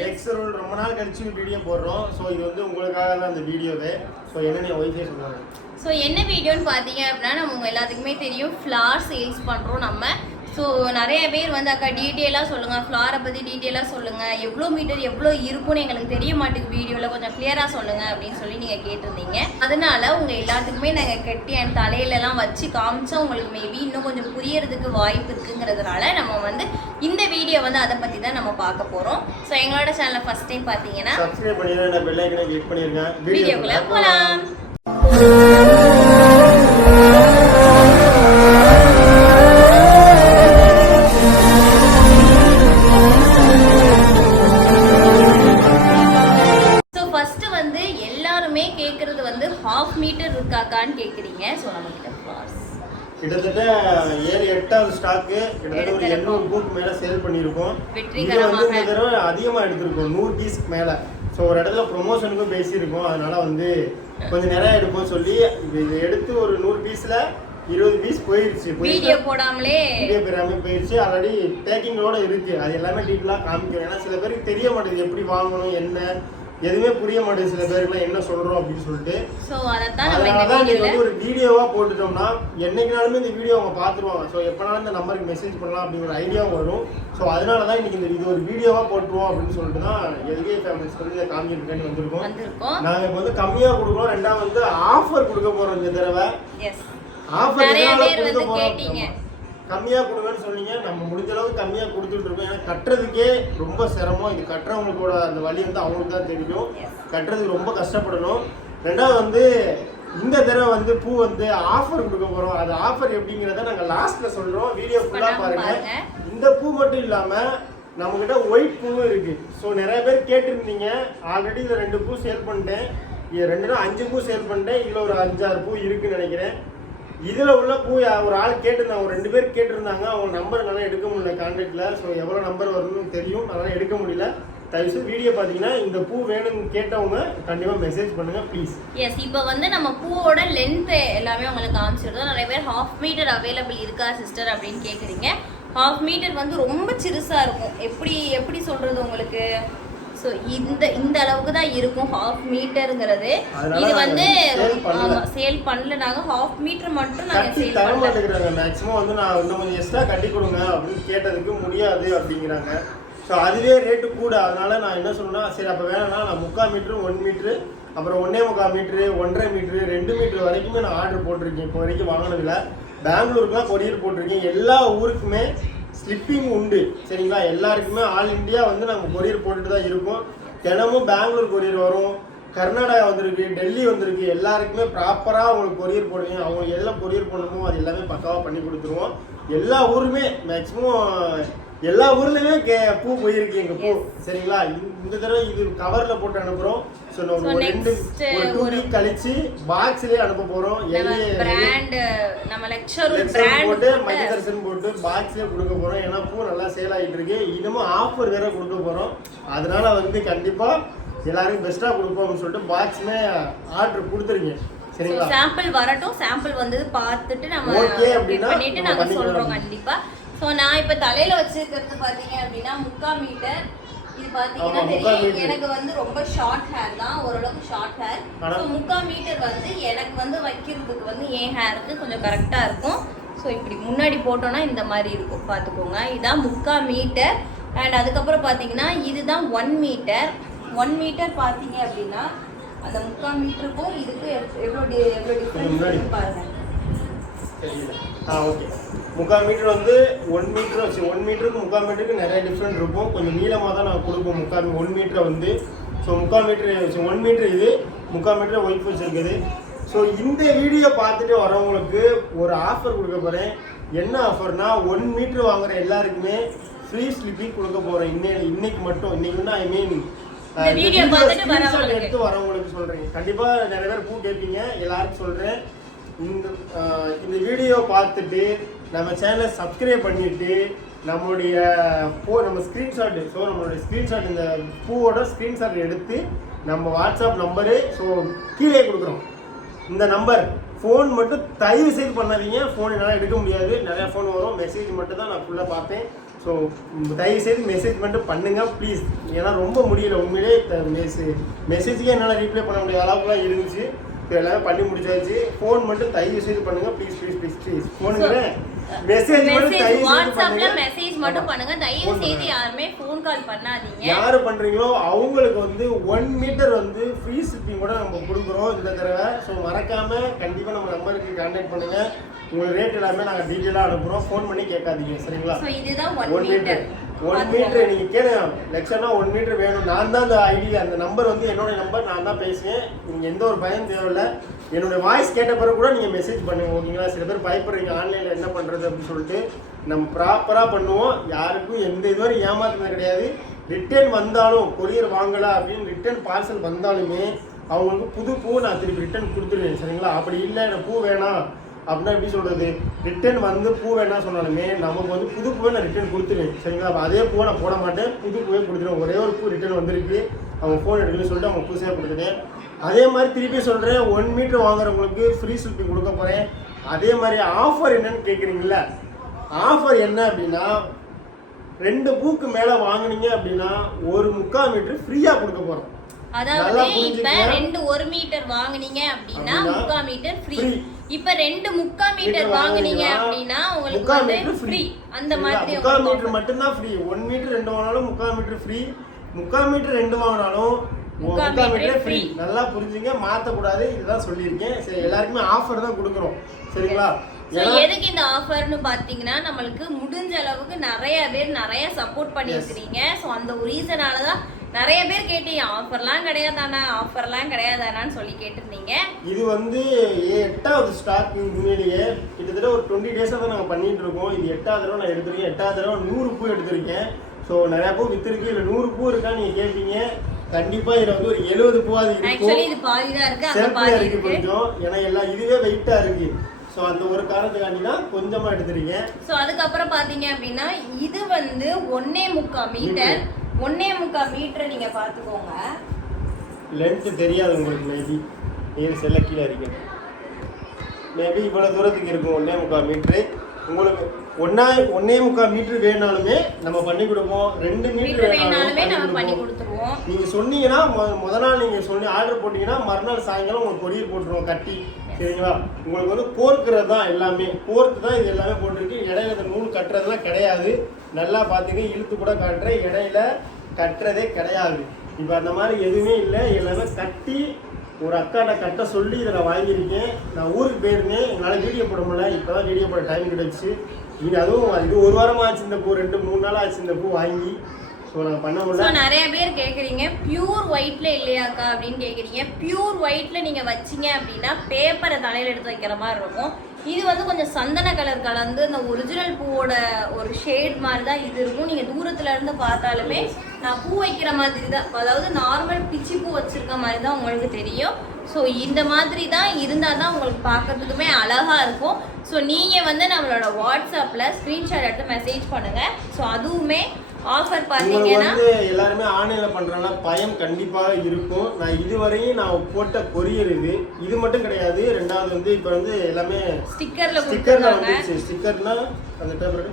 Next rule ரொம்ப நாள் கழிச்சு வீடியோ போடுறோம். ஸோ இது வந்து உங்களுக்காக தான் அந்த வீடியோவே ஸோ என்னென்ன ஒய்ஃபை சொல்லுவாங்க ஸோ என்ன வீடியோன்னு பார்த்தீங்க அப்படின்னா நம்ம எல்லாத்துக்குமே தெரியும். ஃப்ளார் சேல்ஸ் பண்ணுறோம் நம்ம. ஸோ நிறைய பேர் வந்து அக்கா டீட்டெயிலாக சொல்லுங்கள் ஃப்ளாரை பற்றி டீட்டெயிலாக சொல்லுங்கள் எவ்வளோ மீட்டர் எவ்வளோ இருக்கும்னு எங்களுக்கு தெரிய மாட்டேங்குது. வீடியோவில் கொஞ்சம் கிளியராக சொல்லுங்கள் அப்படின்னு சொல்லி நீங்கள் கேட்டிருந்தீங்க. அதனால உங்கள் எல்லாத்துக்குமே நாங்கள் கட்டி என் தலையிலலாம் வச்சு காமிச்சா உங்களுக்கு மேபி இன்னும் கொஞ்சம் புரியறதுக்கு வாய்ப்பு இருக்குங்கிறதுனால நம்ம வந்து இந்த வீடியோ வந்து அதை பற்றி தான் நம்ம பார்க்க போகிறோம் ஸோ எங்களோட சேனலை ஃபஸ்ட் டைம் பார்த்தீங்கன்னா சப்ஸ்கிரைப் பண்ணிருக்கேன் வீடியோக்குள்ளே போகலாம் ஹாஃப் மீட்டர் இருக்காக்கான்னு கேட்குறீங்க ஸோ நம்மக்கிட்ட ஃப்ளார்ஸ் கிட்டத்தட்ட ஏழு எட்டாவது ஸ்டாக்கு கிட்டத்தட்ட ஒரு. எண்ணூறு பூக்கு மேல சேல் பண்ணியிருக்கோம். இது. வந்து தடவை அதிகமா எடுத்திருக்கோம். நூறு பீஸ்க்கு மேல. ஸோ ஒரு இடத்துல ப்ரொமோஷனுக்கும் பேசியிருக்கோம். அதனால வந்து கொஞ்சம் நிறைய எடுப்போம் சொல்லி இது எடுத்து ஒரு நூறு பீஸ்ல இருபது பீஸ் போயிருச்சு. வீடியோ போடாமலே வீடியோ பெறாம போயிருச்சு. ஆல்ரெடி பேக்கிங்கோட இருக்கு. அது எல்லாமே டீட்டெயிலாக காமிக்கிறேன். ஏன்னா சில பேருக்கு தெரிய மாட்டேங்குது. எப்படி வாங்கணும் என்ன? எதுவுமே புரிய மாட்டேங்குது. சில பேருக்குலாம் என்ன சொல்றோம் அப்படின்னு சொல்லிட்டு. ஸோ அதைத்தான் நம்ம இந்த அதனாலதான் நீங்க வீடியோவில் வந்து ஒரு வீடியோவா போட்டுட்டோம்னா என்னைக்குனாலுமே இந்த வீடியோ அவங்க பார்த்துருவாங்க. ஸோ எப்பனாலும் இந்த நம்பருக்கு மெசேஜ் பண்ணலாம் அப்படிங்கிற ஐடியாவும் வரும். ஸோ அதனால தான் இன்னைக்கு இந்த இது ஒரு வீடியோவா போட்டுருவோம் அப்படின்னு சொல்லிட்டு தான் எல்கே ஃபேமிலிஸ் வந்து இதை காமிக்கிறதுக்காண்டி வந்திருக்கோம். வந்திருக்கோம். நாங்க இப்போ வந்து கம்மியா கொடுக்குறோம். ரெண்டாவது வந்து ஆஃபர் கொடுக்க போறோம் இந்த தடவை. ஆஃபர் கொடுக்க வந்து போறோம் கேட்டீங்க. கம்மியா கொடுங்கன்னு சொன்னீங்க. நம்ம முடிஞ்ச அளவுக்கு கம்மியா கொடுத்துட்டு இருக்கோம். ஏன்னா கட்டுறதுக்கே ரொம்ப சிரமம். இது கட்டுறவங்களோட அந்த வழி வந்து அவங்களுக்கு தான் தெரியும். கட்டுறதுக்கு ரொம்ப கஷ்டப்படணும். ரெண்டாவது வந்து இந்த தடவை வந்து பூ வந்து ஆஃபர் கொடுக்க போறோம். அது ஆஃபர் எப்படிங்கிறத நாங்க லாஸ்ட்ல சொல்றோம். வீடியோ ஃபுல்லா பண்ணாம பாருங்க. பாருங்க. இந்த பூ மட்டும் இல்லாம நம்ம கிட்ட ஒயிட் பூவும் இருக்கு. ஸோ நிறைய பேர் கேட்டிருந்தீங்க. ஆல்ரெடி இதுல ரெண்டு பூ சேல் பண்ணிட்டேன். இது ரெண்டு நாள் அஞ்சு பூ சேல் பண்ணிட்டேன். இதுல ஒரு அஞ்சாறு பூ இருக்குன்னு நினைக்கிறேன். இதில் உள்ள பூ ஒரு ஆள் கேட்டிருந்தாங்க ஒரு ரெண்டு பேர் கேட்டிருந்தாங்க அவங்க நம்பர் நல்லா எடுக்க முடியல கான்டாக்டில் ஸோ எவ்வளோ நம்பர் வரும்னு தெரியும் அதனால் எடுக்க முடியல. தயவுசெய்து வீடியோ பார்த்தீங்கன்னா இந்த பூ வேணும்னு கேட்டவங்க கண்டிப்பாக மெசேஜ் பண்ணுங்க ப்ளீஸ் எஸ் இப்போ வந்து நம்ம பூவோட லென்த் எல்லாமே உங்களுக்கு காமிச்சிருந்தோம். நிறைய பேர் ஹாஃப் மீட்டர் அவைலபிள் இருக்கா சிஸ்டர் அப்படின்னு கேட்குறீங்க ஹாஃப் மீட்டர் வந்து ரொம்ப சிறுசாக இருக்கும். எப்படி எப்படி சொல்கிறது உங்களுக்கு? ஸோ இந்த இந்த அளவுக்கு தான் இருக்கும் ஹாஃப் மீட்டருங்கிறது இது வந்து. சேல் பண்ணல. நாங்கள் ஹாஃப் மீட்டர் மட்டும் நாங்கள் சேல் தர மாட்டேங்கிறாங்க. மேக்ஸிமம் வந்து நான் இன்னும் கொஞ்சம் எக்ஸ்ட்ரா கட்டி கொடுங்க அப்படின்னு கேட்டதுக்கு முடியாது அப்படிங்கிறாங்க. ஸோ அதுவே ரேட்டு கூட. அதனால நான் என்ன சொன்னேன்னா சரி அப்போ வேணாம்னா நான் முக்கால் மீட்ரு ஒன் மீட்ரு அப்புறம் ஒன்னே முக்கால் மீட்ரு ஒன்றரை மீட்ரு ரெண்டு மீட்ரு வரைக்குமே நான் ஆர்டர் போட்டிருக்கேன். இப்போ வரைக்கும் வாங்கினதில்ல. பெங்களூருக்குலாம் கொரியர் போட்டிருக்கேன். எல்லா ஊருக்குமே ஸ்லிப்பிங் உண்டு சரிங்களா? எல்லாருக்குமே ஆல் இந்தியா வந்து நம்ம கொரியர் போட்டுட்டு தான் இருக்கோம். தினமும் பெங்களூர் கொரியர் வரும் கர்நாடகா வந்திருக்கு டெல்லி வந்திருக்கு. எல்லாருக்குமே ப்ராப்பராக அவங்களுக்கு கொரியர் போடுவீங்க. அவங்க எல்லாம் கொரியர் பண்ணணுமோ அது எல்லாமே பக்காவாக பண்ணி கொடுத்துருவோம். எல்லா ஊருமே மேக்ஸிமம் எல்லா ஊர்லயுமே கே பூ போயிருக்கு எங்க பூ. சரிங்களா? இந்த- தடவை இது கவர்ல போட்டு அனுப்புறோம். So நம்ம ரெண்டு ஒரு டூ வீக் கழிச்சு பாக்ஸ்லயே அனுப்ப போறோம். பிராண்ட் நம்ம லெக்சர் லெக்சர் போட்டு பிராண்ட் மஞ்சதர்சன் போட்டு பாக்ஸ்லயே கொடுக்க போறோம். ஏன்னா பூ நல்லா சேல் ஆகிட்டு இருக்கு. இன்னமும் ஆஃபர் வேற கொடுக்க போறோம். அதனால வந்து கண்டிப்பா எல்லாருக்கும் பெஸ்டா கொடுப்போம்னு சொல்லிட்டு பாக்ஸ்மே ஆர்டர் கொடுத்துருங்க. சரிங்களா? சாம்பிள் வரட்டும். சாம்பிள் வந்தது பார்த்துட்டு நம்ம பண்ணிட்டு நாங்க. சொல்றோம் கண்டிப்பா. சோ நான் இப்ப தலையில வச்சிருக்கிறது பாத்தீங்க அப்படின்னா முக்கா மீட்டர். இது முக்கா தெரியும். எனக்கு வந்து ரொம்ப ஷார்ட் ஹேர் தான். ஓரளவுக்கு ஷார்ட் ஹேர் ஸோ முக்கா மீட்டர் வந்து எனக்கு வந்து வைக்கிறதுக்கு வந்து என் ஹேருக்கு கொஞ்சம் கரெக்டா இருக்கும். ஸோ இப்படி முன்னாடி போட்டோம்னா இந்த மாதிரி இருக்கும். பார்த்துக்கோங்க. இதான் முக்கா மீட்டர். அண்ட் அதுக்கப்புறம் பார்த்தீங்கன்னா இதுதான் ஒன் மீட்டர் ஒன் மீட்டர் பார்த்தீங்க அப்படின்னா அந்த முக்கா மீட்டருக்கும் இதுக்கு எவ்- எவ்வளோ டி எவ்வளோ டிஃப்ரென்ஸ் முன்னாடி. தெரியல ஆ ஓகே முக்கால் மீட்டர் வந்து ஒன் மீட்டர் வச்சு ஒன் மீட்டருக்கு முக்கால் மீட்டருக்கு நிறைய டிஃப்ரெண்ட் இருக்கும். கொஞ்சம் நீளமாக தான் நான் கொடுப்போம். முக்கால் ஒன் மீட்டரை வந்து. ஸோ முக்கால் மீட்டர் ஒன் மீட்டர் இது. முக்கால் மீட்டர் ஒயிட் வச்சிருக்குது ஸோ இந்த வீடியோ பார்த்துட்டு வரவங்களுக்கு ஒரு ஆஃபர் கொடுக்க போகிறேன் என்ன ஆஃபர்னா ஒன் மீட்டர் வாங்குற எல்லாருக்குமே ஃப்ரீ ஸ்லிப்பிங் கொடுக்க போகிறேன் இன்னைக்கு இன்னைக்கு மட்டும். இன்னைக்கு வந்து ஐ மீன். எடுத்து வரவங்களுக்கு சொல்கிறேன் கண்டிப்பாக நிறைய பேர் பூ கேட்பீங்க. எல்லாருக்கும் சொல்கிறேன் இந்த இந்த வீடியோ பார்த்துட்டு நம்ம சேனலை சப்ஸ்கிரைப் பண்ணிவிட்டு நம்மளுடைய ஃபோ நம்ம ஸ்க்ரீன்ஷாட் ஸோ நம்மளுடைய ஸ்க்ரீன்ஷாட் இந்த பூவோட ஸ்க்ரீன்ஷாட் எடுத்து நம்ம வாட்ஸ்அப் நம்பரு ஸோ கீழே கொடுக்குறோம். இந்த நம்பர் ஃபோன் மட்டும் தயவு செய்து பண்ணாதீங்க. ஃபோன் என்னால் எடுக்க முடியாது. நிறையா ஃபோன் வரும். மெசேஜ் மட்டும் தான் நான் ஃபுல்லாக பார்ப்பேன். ஸோ தயவு செய்து மெசேஜ் மட்டும் பண்ணுங்கள் ப்ளீஸ் ஏன்னா ரொம்ப முடியல. உண்மையிலே மெசேஜுக்கே என்னால் ரீப்ளை பண்ண முடியாத அளவுக்குலாம் இருந்துச்சு. இப்போ எல்லாமே பண்ணி முடிச்சாச்சு. ஃபோன் மட்டும் தயவு செய்து பண்ணுங்க. ப்ளீஸ் ப்ளீஸ் ப்ளீஸ் ப்ளீஸ் ஃபோனுங்க மெசேஜ் மட்டும் தயவு வாட்ஸ்அப்ல மெசேஜ் மட்டும் பண்ணுங்க. தயவு செய்து. யாருமே ஃபோன் கால் பண்ணாதீங்க. யாரு பண்றீங்களோ அவங்களுக்கு வந்து ஒன் மீட்டர் வந்து ஃப்ரீ ஷிப்பிங் கூட நம்ம கொடுக்குறோம் இந்த தடவை. ஸோ மறக்காம கண்டிப்பா நம்ம நம்பருக்கு கான்டாக்ட் பண்ணுங்க. உங்களுக்கு ரேட் எல்லாமே நாங்கள் டீட்டெயிலாக அனுப்புறோம். ஃபோன் பண்ணி கேட்காதீங்க. சரிங்களா? ஸோ இதுதான் ஒன் மீட்டர் ஒன் மீட்டர் நீங்க கேளுங்க. லட்சம்னா ஒன் மீட்டர் வேணும். நான் தான் அந்த ஐடி அந்த நம்பர் வந்து என்னோட நம்பர் நான் தான் பேசுவேன். நீங்க எந்த ஒரு பயம் தேவையில்ல. என்னோட வாய்ஸ் கேட்ட பிறகு கூட நீங்க மெசேஜ் பண்ணுங்க ஓகேங்களா? சில பேர் பயப்படுறீங்க. ஆன்லைன்ல என்ன பண்றது அப்படின்னு சொல்லிட்டு நம்ம ப்ராப்பரா பண்ணுவோம். யாருக்கும் எந்த இதுவரை ஏமாத்துனது கிடையாது. ரிட்டர்ன் வந்தாலும் கொரியர் வாங்கல அப்படின்னு ரிட்டர்ன் பார்சல் வந்தாலுமே அவங்களுக்கு புது பூ நான் திருப்பி ரிட்டர்ன் கொடுத்துருவேன். சரிங்களா? அப்படி இல்லை. எனக்கு பூ வேணாம். அப்படின்னா எப்படி சொல்றது? ரிட்டர்ன் வந்து பூ வேணா சொன்னாலுமே நமக்கு வந்து புது பூவை நான் ரிட்டர்ன் கொடுத்துருவேன். சரிங்களா? அப்ப அதே பூவை நான் போட மாட்டேன். புது பூவே கொடுத்துருவேன். ஒரே ஒரு பூ ரிட்டர்ன் வந்திருக்கு. அவங்க ஃபோன் எடுக்கணும்னு சொல்லிட்டு அவங்க புதுசாக கொடுத்துட்டேன். அதே மாதிரி திருப்பி சொல்றேன் ஒன் மீட்டர் வாங்குறவங்களுக்கு ஃப்ரீ ஷிப்பிங் கொடுக்க போறேன். அதே மாதிரி ஆஃபர் என்னன்னு கேட்குறீங்களா ஆஃபர் என்ன அப்படின்னா ரெண்டு பூக்கு மேலே வாங்குனீங்க அப்படின்னா ஒரு முக்கால் மீட்டர் ஃப்ரீயாக கொடுக்க போகிறோம் அதாவது இப்ப. ரெண்டு ஒரு மீட்டர் வாங்குனீங்க அப்படின்னா அப்படின்னா முக்கா மீட்டர் ஃப்ரீ. இப்ப ரெண்டு முக்கா மீட்டர் வாங்குனீங்க அப்படின்னா உங்களுக்கு வந்து ஃப்ரீ அந்த மாதிரி உங்களுக்கு மீட்டர் மட்டும்தான் ஃப்ரீ ஒன் மீட்டர் ரெண்டு வாங்கினாலும் முக்கால் மீட்டர் ஃப்ரீ முக்கால் மீட்டர் ரெண்டு வாங்கினாலும் முக்கால் மீட்டரே ஃப்ரீ. நல்லா புரிஞ்சுங்க. மாற்றக்கூடாது இதுதான் சொல்லியிருக்கேன். சரி எல்லாருக்குமே ஆஃபர் தான் கொடுக்குறோம். சரிங்களா? எதுக்கு இந்த ஆஃபர்னு பாத்தீங்கன்னா நம்மளுக்கு முடிஞ்ச அளவுக்கு நிறைய பேர் நிறைய சப்போர்ட் பண்ணியிருக்கிறீங்க. ஸோ அந்த ரீசனால தான் நிறைய பேர் கேட்டீங்க ஆஃபர்லாம் கிடையாதானா ஆஃபர்லாம் கிடையாதானான்னு சொல்லி கேட்டிருந்தீங்க. இது வந்து எட்டாவது ஸ்டாக் உண்மையிலேயே கிட்டத்தட்ட ஒரு டுவெண்ட்டி டேஸாக தான் நாங்கள் பண்ணிட்டு இருக்கோம். இது எட்டாவது தடவை நான் எடுத்திருக்கேன். எட்டாவது தடவை நூறு பூ எடுத்திருக்கேன். ஸோ நிறைய பூ வித்திருக்கு. இல்லை நூறு பூ இருக்கா நீங்கள் கேட்பீங்க கண்டிப்பாக இதில் வந்து ஒரு எழுபது பூவாது இருக்கும். இது பாதி தான் இருக்கு. பாதி இருக்கு கொஞ்சம். ஏன்னா எல்லாம் இதுவே வெயிட்டா இருக்கு. ஸோ அந்த ஒரு காரணத்துக்காண்டி தான் கொஞ்சமா எடுத்துருக்கேன். ஸோ அதுக்கப்புறம் பாத்தீங்க அப்படின்னா இது வந்து ஒன்னே முக்கா மீட்டர். ஒன்னே முக்கா மீட்டர் நீங்க பாத்துக்கோங்க லென்த் தெரியாது உங்களுக்கு மேபி நீர் செல்ல கீழே இருக்கு மேபி இவ்வளவு தூரத்துக்கு இருக்கும் ஒன்னே முக்கால் மீட்ரு உங்களுக்கு ஒன்னா ஒன்னே முக்கால் மீட்டர் வேணாலுமே நம்ம பண்ணி கொடுப்போம். ரெண்டு மீட்டர் மீட்டர் வேணாலும் நம்ம பண்ணி கொடுத்துருவோம். நீங்க சொன்னீங்கன்னா முத நாள் நீங்க சொல்லி ஆர்டர் போட்டீங்கன்னா மறுநாள் சாயங்காலம் உங்களுக்கு கொரியர் போட்டுருவோம் கட்டி. சரிங்களா? உங்களுக்கு வந்து போர்க்கிறது தான் எல்லாமே. போர்க்கு தான் இது எல்லாமே போட்டிருக்கு. இடையில கட்டுறதுலாம் கிடையாது. நல்லா பார்த்தீங்க இழுத்து கூட காட்டுறேன் இடையில கட்டுறதே கிடையாது. இப்போ அந்த மாதிரி எதுவுமே இல்லை. எல்லாமே கட்டி ஒரு அக்காட்ட கட்ட சொல்லி இதை நான் வாங்கியிருக்கேன். நான் ஊருக்கு போயிருந்தேன். என்னால் வீடியோ போட முடியல. இப்போ தான் வீடியோ போட டைம் கிடச்சி. இது அதுவும் இது ஒரு வாரமாக ஆச்சு இந்த பூ ரெண்டு மூணு நாள் ஆச்சு இந்த பூ வாங்கி. ஸோ நான் பண்ண ஸோ நிறைய பேர் கேட்குறீங்க பியூர் ஒயிட்டில் இல்லையாக்கா? அப்படின்னு கேட்குறீங்க பியூர் ஒயிட்டில் நீங்கள் வச்சீங்க அப்படின்னா பேப்பரை தலையில் எடுத்து வைக்கிற மாதிரி இருக்கும். இது வந்து கொஞ்சம் சந்தன கலர் கலந்து இந்த ஒரிஜினல் பூவோட ஒரு ஷேட் மாதிரி தான் இது இருக்கும். நீங்கள் தூரத்தில் இருந்து பார்த்தாலுமே நான் பூ வைக்கிற மாதிரி தான் அதாவது நார்மல் பிச்சி பூ வச்சுருக்க மாதிரி தான் உங்களுக்கு தெரியும். ஸோ இந்த மாதிரி தான் இருந்தால் தான் உங்களுக்கு பார்க்கறதுக்குமே அழகாக இருக்கும். ஸோ நீங்கள் வந்து நம்மளோட வாட்ஸ்அப்பில் ஸ்க்ரீன்ஷாட் எடுத்து மெசேஜ் பண்ணுங்கள் ஸோ அதுவுமே ஆஃபர் பார்த்தீங்கன்னா வந்து எல்லாருமே ஆன்லைன்ல பண்றதுனால பயம் கண்டிப்பாக இருக்கும். நான் இதுவரையும் நான் போட்ட கொரியர் இது. இது மட்டும் கிடையாது. ரெண்டாவது வந்து இப்போ வந்து எல்லாமே ஸ்டிக்கர்ல ஸ்டிக்கர்ல வந்துருச்சு. ஸ்டிக்கர்னா அந்த பேப்பர்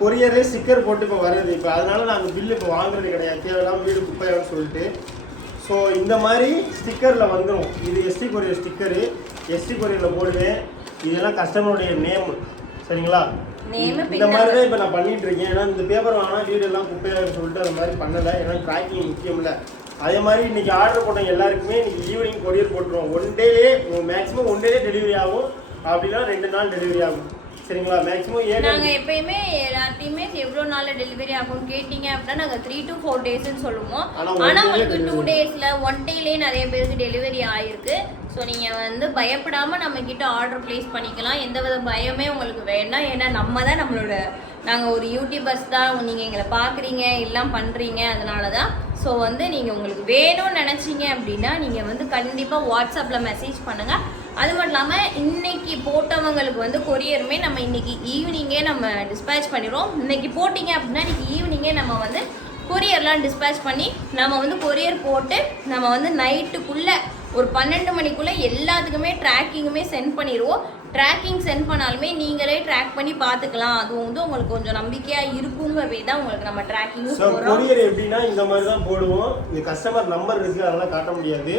கொரியரே ஸ்டிக்கர் போட்டு இப்போ வருது இப்போ அதனால நாங்கள் பில்லு இப்போ வாங்குறது கிடையாது. தேவையில்லாம வீடு குப்பையான்னு சொல்லிட்டு. ஸோ இந்த மாதிரி ஸ்டிக்கரில் வந்துடும் இது எஸ்டி கொரியர் ஸ்டிக்கரு. எஸ்டி கொரியரில் போடுவேன். இதெல்லாம் கஸ்டமருடைய நேம் சரிங்களா? இந்த மாதிரி தான் இப்போ நான் பண்ணிட்டு இருக்கேன். ஏன்னா இந்த பேப்பர் வாங்கினா வீடு எல்லாம் குப்பையான்னு சொல்லிட்டு அந்த மாதிரி பண்ணலை. ஏன்னா ட்ராக்கிங் முக்கியம் இல்லை. அதே மாதிரி இன்னைக்கு ஆர்டர் போட்ட எல்லாருக்குமே இன்னைக்கு ஈவினிங் கொரியர் போட்டுருவோம். ஒன் டேலே மேக்ஸிமம் ஒன் டேலே டெலிவரி ஆகும். அப்படின்னா ரெண்டு நாள் டெலிவரி ஆகும். சரிங்களா? மேக்ஸிமம் ஏழு நாங்க எப்பயுமே எல்லாத்தையுமே எவ்வளவு நாள்ல டெலிவரி ஆகும் கேட்டீங்க அப்படின்னா நாங்க த்ரீ டு ஃபோர் டேஸ்ன்னு சொல்லுவோம். ஆனா one ஆனா day உங்களுக்கு டூ. டேஸ்ல ஒன் டேலயே நிறைய பேருக்கு டெலிவரி ஆயிருக்கு. ஸோ நீங்க வந்து பயப்படாம நம்ம கிட்ட ஆர்டர் பிளேஸ் பண்ணிக்கலாம். எந்த வித பயமே உங்களுக்கு வேண்டாம். ஏன்னா நம்ம தான் நம்மளோட நாங்க ஒரு யூடியூபர்ஸ் தான். நீங்க எங்களை பாக்குறீங்க எல்லாம் பண்றீங்க. அதனால தான் ஸோ வந்து நீங்க உங்களுக்கு வேணும்னு நினைச்சீங்க அப்படின்னா நீங்க வந்து கண்டிப்பா வாட்ஸ்அப்ல மெசேஜ் பண்ணுங்க. அது மட்டும் இல்லாமல் இன்னைக்கு போட்டவங்களுக்கு வந்து கொரியருமே நம்ம இன்னைக்கு ஈவினிங்கே நம்ம டிஸ்பேச் பண்ணிடுவோம் இன்னைக்கு போட்டிங்க அப்படின்னா இன்னைக்கு ஈவினிங்கே நம்ம வந்து கொரியர்லாம் டிஸ்பேச் பண்ணி நம்ம வந்து கொரியர் போட்டு நம்ம வந்து நைட்டுக்குள்ளே ஒரு பன்னெண்டு மணிக்குள்ளே எல்லாத்துக்குமே ட்ராக்கிங்குமே சென்ட் பண்ணிடுவோம். ட்ராக்கிங் சென்ட் பண்ணாலுமே நீங்களே ட்ராக் பண்ணி பார்த்துக்கலாம். அது வந்து உங்களுக்கு கொஞ்சம் நம்பிக்கையாக இருக்குங்கவே தான் உங்களுக்கு நம்ம போகிறோம் கொரியர் எப்படின்னா இந்த மாதிரி தான் போடுவோம். இது கஸ்டமர் நம்பர் இருக்குது அதெல்லாம் காட்ட முடியாது.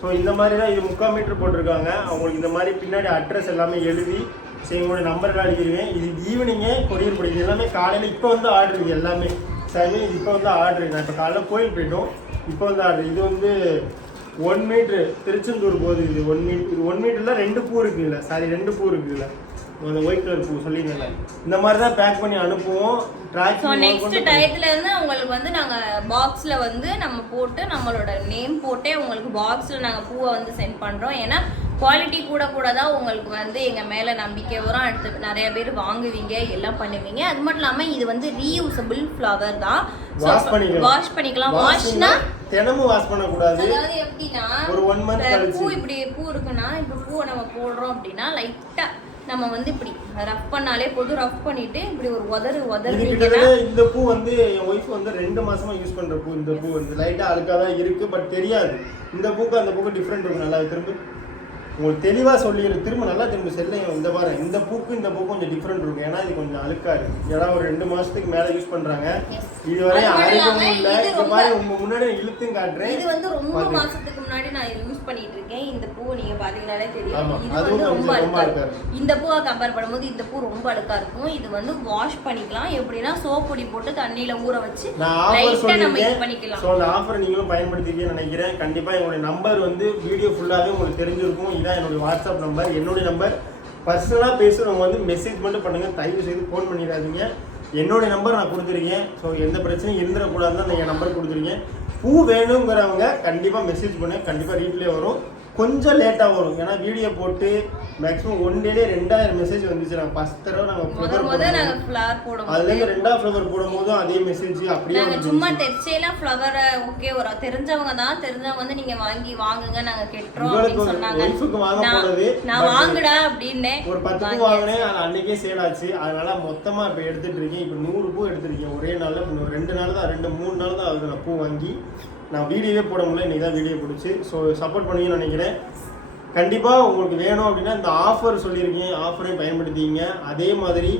ஸோ இந்த மாதிரி தான் இது முக்கால் மீட்ரு போட்டிருக்காங்க. அவங்களுக்கு இந்த மாதிரி பின்னாடி அட்ரஸ் எல்லாமே எழுதி சரி உங்களுடைய நம்பர் அடிக்கிறேன் இது ஈவினிங்கே கொரியர் பிடிக்கும் எல்லாமே காலையில் இப்போ வந்து ஆர்டர் இது எல்லாமே. சரி இப்போ வந்து ஆர்டர் நான் இப்போ காலைல கோயில் போயிட்டோம். இப்போ வந்து ஆர்டர் இது வந்து ஒன் மீட்ரு திருச்செந்தூர் போகுது. இது ஒன் மீட்ரு இது ஒன் மீட்டரில் ரெண்டு பூ இருக்குல்ல சாரி ரெண்டு பூ இருக்குல்ல அந்த ஒயிட் கலர் பூ சொல்லிங்கல்ல இந்த மாதிரி தான் பேக் பண்ணி அனுப்புவோம். ஸோ நெக்ஸ்ட் டயத்துல இருந்து உங்களுக்கு வந்து நாங்கள் பாக்ஸில் வந்து நம்ம போட்டு நம்மளோட நேம் போட்டே உங்களுக்கு பாக்ஸில் நாங்கள் பூவை வந்து சென்ட் பண்ணுறோம் ஏன்னா குவாலிட்டி கூட கூட தான் உங்களுக்கு வந்து எங்கள் மேலே நம்பிக்கை வரும். அடுத்து நிறைய பேர் வாங்குவீங்க எல்லாம் பண்ணுவீங்க. அது மட்டும் இல்லாமல் இது வந்து ரீயூசபிள் ஃப்ளவர் தான். வாஷ் பண்ணிக்கலாம். வாஷ் பண்ணிக்கலாம். வாஷ்னா தினமும் வாஷ் பண்ணக்கூடாது. அதாவது எப்படின்னா ஒரு இந்த கழிச்சு. பூ இப்படி பூ இருக்குன்னா இப்போ பூவை நம்ம போடுறோம் அப்படின்னா லைட்டா நம்ம வந்து இப்படி ரஃப் பண்ணாலே போதும் ரஃப் பண்ணிட்டு இப்படி ஒரு உதறு உதறிங்கன்னா இந்த பூ வந்து என் ஒய்ஃப் வந்து ரெண்டு மாசமா யூஸ் பண்ற பூ. இந்த பூ வந்து லைட்டா அழுக்கா தான் இருக்கு பட் தெரியாது. இந்த பூக்கு அந்த பூக்கு டிஃப்ரெண்ட் இருக்கும். நல்லா திரும்ப. உங்களுக்கு தெளிவா சொல்லிடுறேன் திரும்ப நல்லா திரும்ப செல்லையும் இந்த பாரு இந்த பூக்கு இந்த பூக்கு கொஞ்சம் டிஃப்ரெண்ட் இருக்கும். ஏன்னா இது கொஞ்சம் அழுக்கா இருக்கு. ஏன்னா ஒரு ரெண்டு மாசத்துக்கு மேல யூஸ் பண்றாங்க. இதுவரை அரைக்கவும் இல்லாம இல்ல. இந்த மாதிரி உங்க முன்னாடி இழுத்தும் காட்டுறேன். இது வந்து ரொம்ப. மாசத்துக்கு முன்னாடி நான் யூஸ் பண்ணிட்டு இருக்கேன். இந்த பூ நீங்க பாத்தீங்கன்னாலே தெரியும். இது வந்து ரொம்ப அழுக்கா இந்த பூவை கம்பேர் பண்ணும்போது இந்த பூ ரொம்ப அழுக்கா இருக்கும். இது வந்து வாஷ் பண்ணிக்கலாம். எப்படின்னா சோப் பொடி போட்டு தண்ணியில ஊற வச்சு லைட்டா நம்ம இது சொல்லியிருக்கேன். பண்ணிக்கலாம். ஸோ அந்த ஆஃபர் நீங்களும் பயன்படுத்திருக்கீங்கன்னு நினைக்கிறேன். கண்டிப்பாக என்னுடைய நம்பர் வந்து வீடியோ ஃபுல்லாகவே உங்களுக்கு தெரிஞ்சிருக்கும். இதான் என்னுடைய வாட்ஸ்அப் நம்பர் என்னுடைய நம்பர். பர்சனலாக பேசுகிறவங்க வந்து மெசேஜ் மட்டும் பண்ணுங்கள் தயவு செய்து ஃபோன் பண்ணிடாதீங்க. என்னுடைய நம்பர் நான் கொடுத்துருக்கேன். ஸோ எந்த பிரச்சனையும் இருந்துடக்கூடாதுன்னு தான் என் நம்பர் கொடுத்துருக்கேன். பூ வேணுங்கிறவங்க கண்டிப்பாக மெசேஜ் பண்ணுங்கள் கண்டிப்பாக வீட்டிலே வரும். கொஞ்சம் லேட்டாக வரும். ஏன்னா வீடியோ போட்டு மேக்ஸிமம் ஒன் டேலே ரெண்டாயிரம் மெசேஜ் வந்துச்சு. நாங்கள் ஃபஸ்ட் தடவை நாங்கள் ஃப்ளவர் போடும்போது அதுலேருந்து ரெண்டாவது ஃப்ளவர் போடும்போதும் அதே மெசேஜ் அப்படியே. சும்மா தெற்சையில ஃப்ளவரை ஓகே ஒரு தெரிஞ்சவங்க தான். தெரிஞ்சவங்க வந்து நீங்க வாங்கி வாங்குங்க நாங்க கெட்டுறோம் அப்படின்னு சொன்னாங்க. வாங்க போனது நான் வாங்குடா அப்படின்னேன். ஒரு பத்து பூ வாங்கினேன் அது அன்னைக்கே சேல் ஆச்சு. அதனால மொத்தமா இப்ப எடுத்துட்டு இருக்கேன். இப்ப நூறு பூ எடுத்திருக்கேன். ஒரே நாள்ல ரெண்டு நாள் தான் ரெண்டு மூணு நாள் தான் ஆகுது நான் பூ வாங்கி. நான் வீடியோவே போட முடியல இன்னைக்கு தான் வீடியோ பிடிச்சி ஸோ சப்போர்ட் பண்ணுவீங்கன்னு நினைக்கிறேன். கண்டிப்பாக உங்களுக்கு வேணும் அப்படின்னா இந்த ஆஃபர் சொல்லியிருக்கீங்க ஆஃபரையும் பயன்படுத்திங்க அதே மாதிரி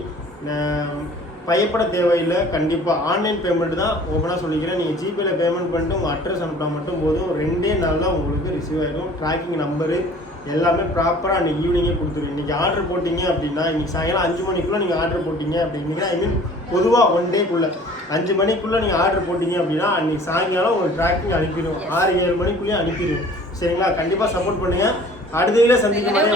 பயப்பட தேவையில்லை கண்டிப்பாக ஆன்லைன் பேமெண்ட் தான் ஓப்பனாக சொல்லிக்கிறேன். நீங்கள் ஜிபேயில் பேமெண்ட் பண்ணிட்டு உங்கள் அட்ரஸ் அனுப்பினா மட்டும் போதும். ரெண்டே நாளில் உங்களுக்கு ரிசீவ் ஆகிடும் ட்ராக்கிங் நம்பரு எல்லாமே ப்ராப்பராக அன்றைக்கி ஈவினிங்கே கொடுத்துருங்க இன்றைக்கி ஆர்டர் போட்டிங்க அப்படின்னா இன்றைக்கி சாயங்காலம் அஞ்சு மணிக்குள்ளே நீங்கள் ஆர்டர் போட்டிங்க அப்படிங்கன்னா ஐ மீன் பொதுவாக ஒன் டேக்குள்ளே அஞ்சு மணிக்குள்ளே நீங்கள் ஆர்டர் போட்டிங்க அப்படின்னா அன்றைக்கி சாயங்காலம் உங்களுக்கு ட்ராக்கிங் அனுப்பிடும் ஆறு ஏழு மணிக்குள்ளேயே அனுப்பிடும் சரிங்களா? கண்டிப்பாக சப்போர்ட் பண்ணுங்கள் அடுத்த சந்திக்கும் வரை